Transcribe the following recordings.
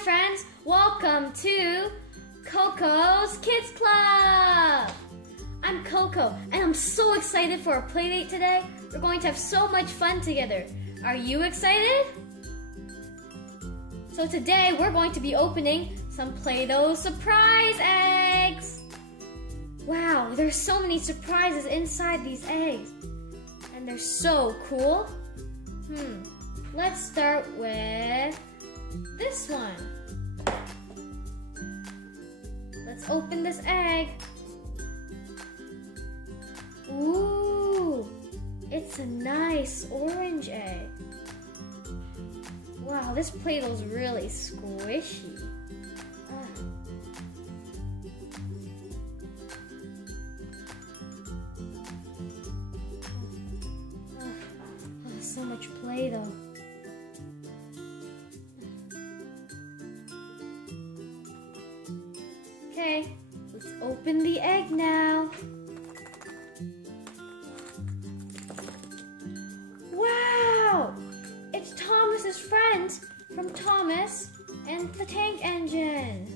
friends, welcome to Coco's Kids Club! I'm Coco and I'm so excited for our play date today. We're going to have so much fun together. Are you excited? So today we're going to be opening some Play-Doh surprise eggs. Wow, there's so many surprises inside these eggs. And they're so cool. Let's start with this one. Let's open this egg. Ooh, it's a nice orange egg. Wow, this Play-Doh's really squishy. So much Play-Doh. Okay, let's open the egg now. Wow! It's Thomas's friends from Thomas and the Tank Engine.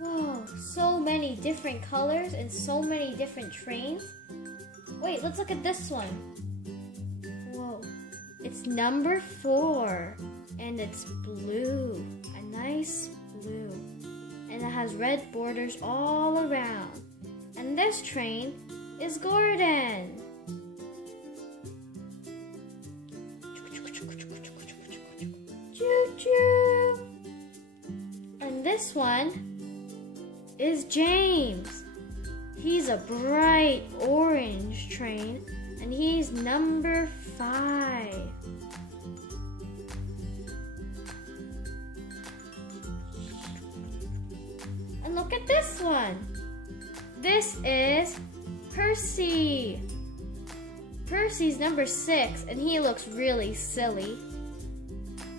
Whoa, so many different colors and so many different trains. Wait, let's look at this one. Whoa, it's number 4 and it's blue, a nice blue. And it has red borders all around. And this train is Gordon. Choo-choo. And this one is James. He's a bright orange train, and he's number 5. And look at this one. This is Percy. Percy's number 6, and he looks really silly.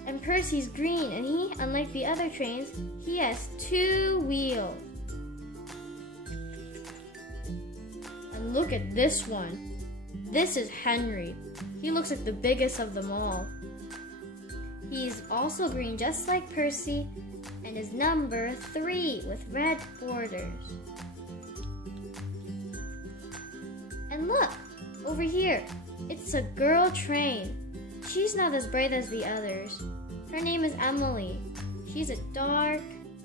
And Percy's green, and he, unlike the other trains, he has 2 wheels. And look at this one. This is Henry. He looks like the biggest of them all. He's also green just like Percy and is number 3 with red borders. And look, over here, it's a girl train. She's not as bright as the others. Her name is Emily. She's a dark,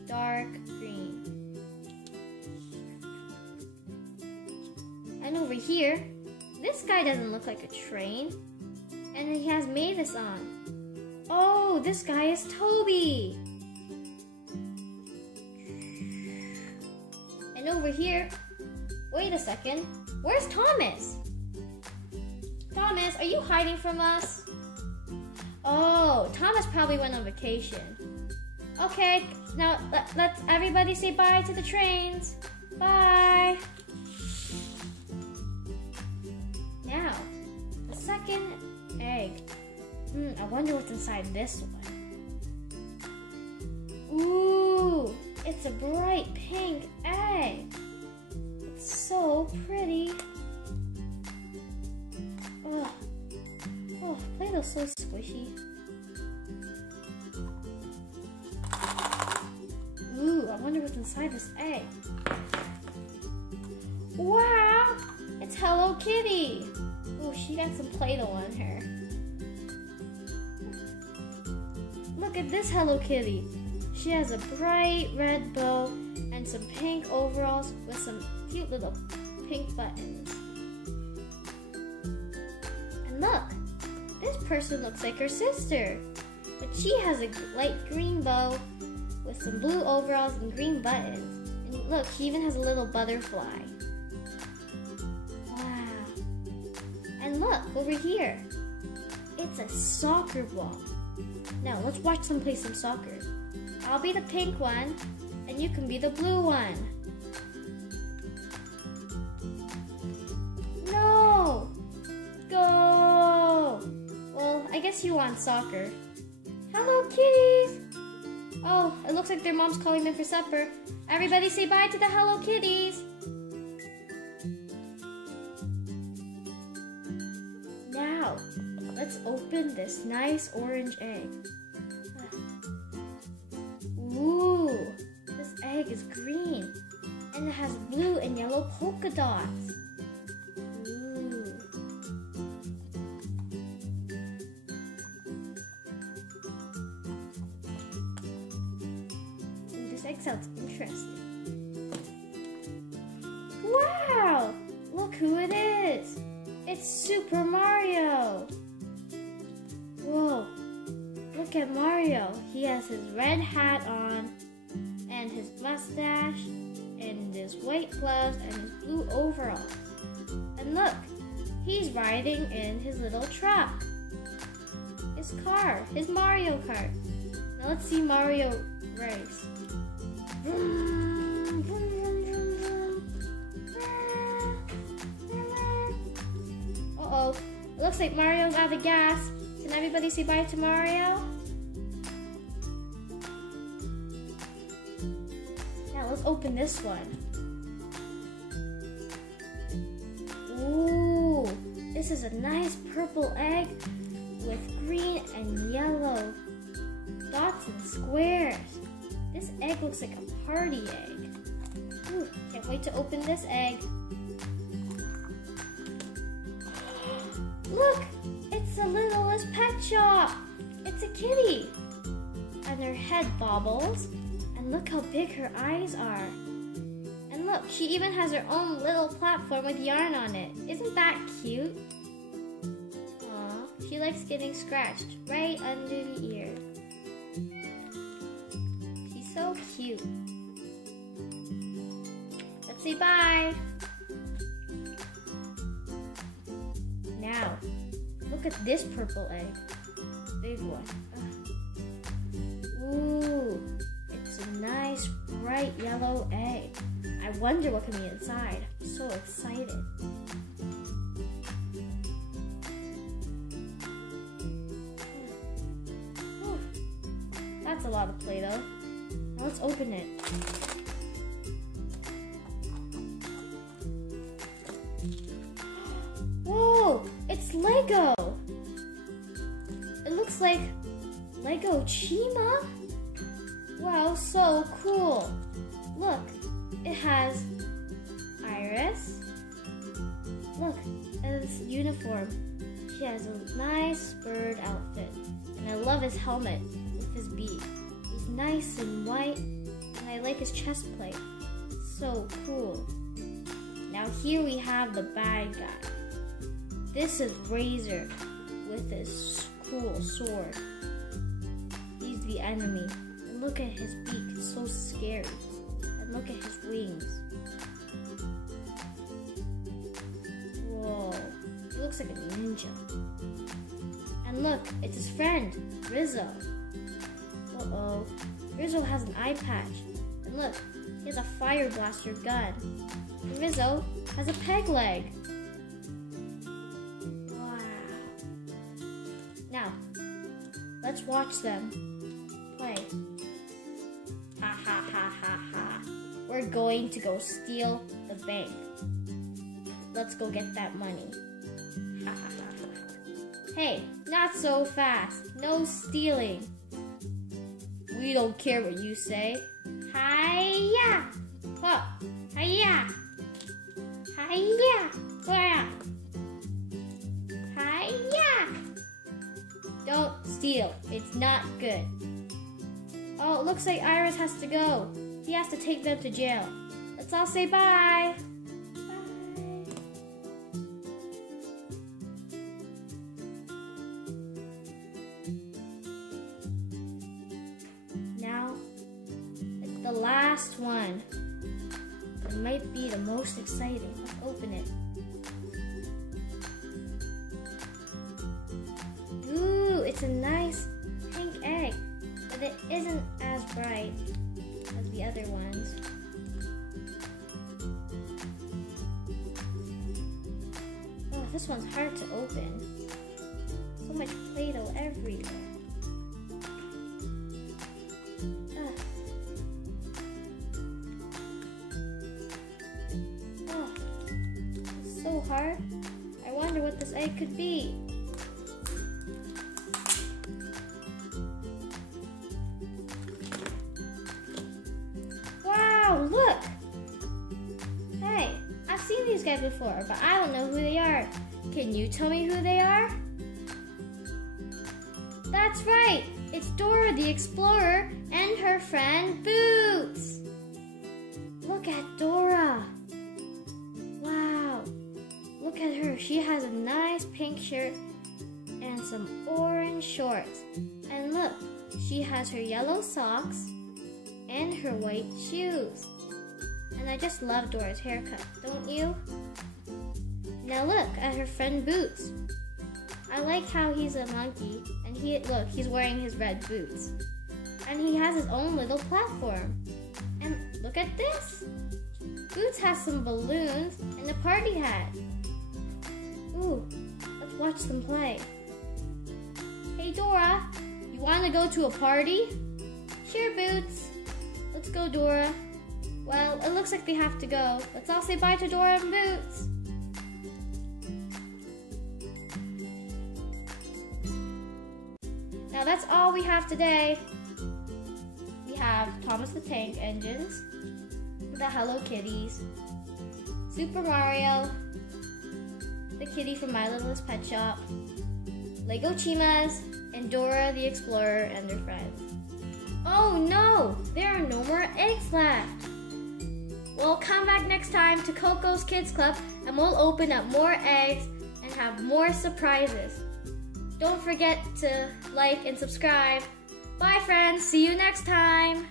dark green. And over here, this guy doesn't look like a train. And he has Mavis on. Oh, this guy is Toby. And over here, wait a second, where's Thomas? Thomas, are you hiding from us? Oh, Thomas probably went on vacation. Okay, now let's everybody say bye to the trains. Bye. Now, the second egg. I wonder what's inside this one. Ooh, it's a bright pink egg. It's so pretty. Oh, Play-Doh's so squishy. Ooh, I wonder what's inside this egg. Wow, it's Hello Kitty. Ooh, she got some Play-Doh on her. Look at this Hello Kitty. She has a bright red bow and some pink overalls with some cute little pink buttons. And look, this person looks like her sister, but she has a light green bow with some blue overalls and green buttons. And look, she even has a little butterfly. Wow. And look, over here, it's a soccer ball. Now, let's watch them play some soccer. I'll be the pink one, and you can be the blue one. No! Go! Well, I guess you want soccer. Hello, kitties! Oh, it looks like their mom's calling them for supper. Everybody say bye to the Hello Kitties! Now, let's open this nice orange egg. Ooh, this egg is green and it has blue and yellow polka dots. Ooh. Ooh, this egg sounds interesting. Wow! Look who it is! It's Super Mario! Whoa! Look at Mario. He has his red hat on, and his mustache, and his white gloves, and his blue overalls. And look, he's riding in his little truck. His car, his Mario Kart. Now let's see Mario race. Vroom, vroom, vroom, vroom, vroom. Uh-oh, it looks like Mario's out of gas. Can everybody say bye to Mario? Now let's open this one. Ooh, this is a nice purple egg with green and yellow dots and squares. This egg looks like a party egg. Ooh, can't wait to open this egg. Look! It's the littlest pet shop! It's a kitty! And her head bobbles. And look how big her eyes are. And look, she even has her own little platform with yarn on it. Isn't that cute? Aw, she likes getting scratched right under the ear. She's so cute. Let's say bye! Now, look at this purple egg. Big one. Ugh. Ooh, it's a nice bright yellow egg. I wonder what can be inside. I'm so excited. Ooh. That's a lot of Play-Doh. Now let's open it. Whoa, it's Lego. It looks like Lego Chima. Wow, so cool. Look, it has Iris. Look at this uniform. She has a nice bird outfit. And I love his helmet with his beak. He's nice and white, and I like his chest plate. So cool. Now here we have the bad guy. This is Razor with his cool sword. He's the enemy. And look at his beak, it's so scary. And look at his wings. Whoa, he looks like a ninja. And look, it's his friend, Rizzo. Uh-oh, Rizzo has an eye patch. And look, he has a fire blaster gun. And Rizzo has a peg leg. Now, let's watch them play. Ha ha ha ha ha. We're going to go steal the bank. Let's go get that money. Ha ha ha ha. Hey, not so fast. No stealing. We don't care what you say. Hi-ya! Huh. Hi-ya! Hi-ya! Hi-ya! Hi-ya! Don't steal. It's not good. Oh, it looks like Iris has to go. He has to take them to jail. Let's all say bye. Bye. Now, it's the last one. It might be the most exciting. Let's open it. It's a nice pink egg, but it isn't as bright as the other ones. Oh, this one's hard to open. So much Play-Doh everywhere. Oh, it's so hard. I wonder what this egg could be. guys before, but I don't know who they are. Can you tell me who they are? That's right! It's Dora the Explorer and her friend Boots! Look at Dora! Wow! Look at her. She has a nice pink shirt and some orange shorts. And look, she has her yellow socks and her white shoes. And I just love Dora's haircut, don't you? Now look at her friend Boots. I like how he's a monkey, and look, he's wearing his red boots. And he has his own little platform. And look at this! Boots has some balloons and a party hat. Ooh, let's watch them play. Hey Dora, you want to go to a party? Sure, Boots. Let's go, Dora. Well, it looks like they have to go. Let's all say bye to Dora and Boots. Now that's all we have today. We have Thomas the Tank engines, the Hello Kitties, Super Mario, the kitty from My Littlest Pet Shop, Lego Chimas, and Dora the Explorer and their friends. Oh no! There are no more eggs left! Well, come back next time to Coco's Kids Club and we'll open up more eggs and have more surprises. Don't forget to like and subscribe. Bye friends, see you next time!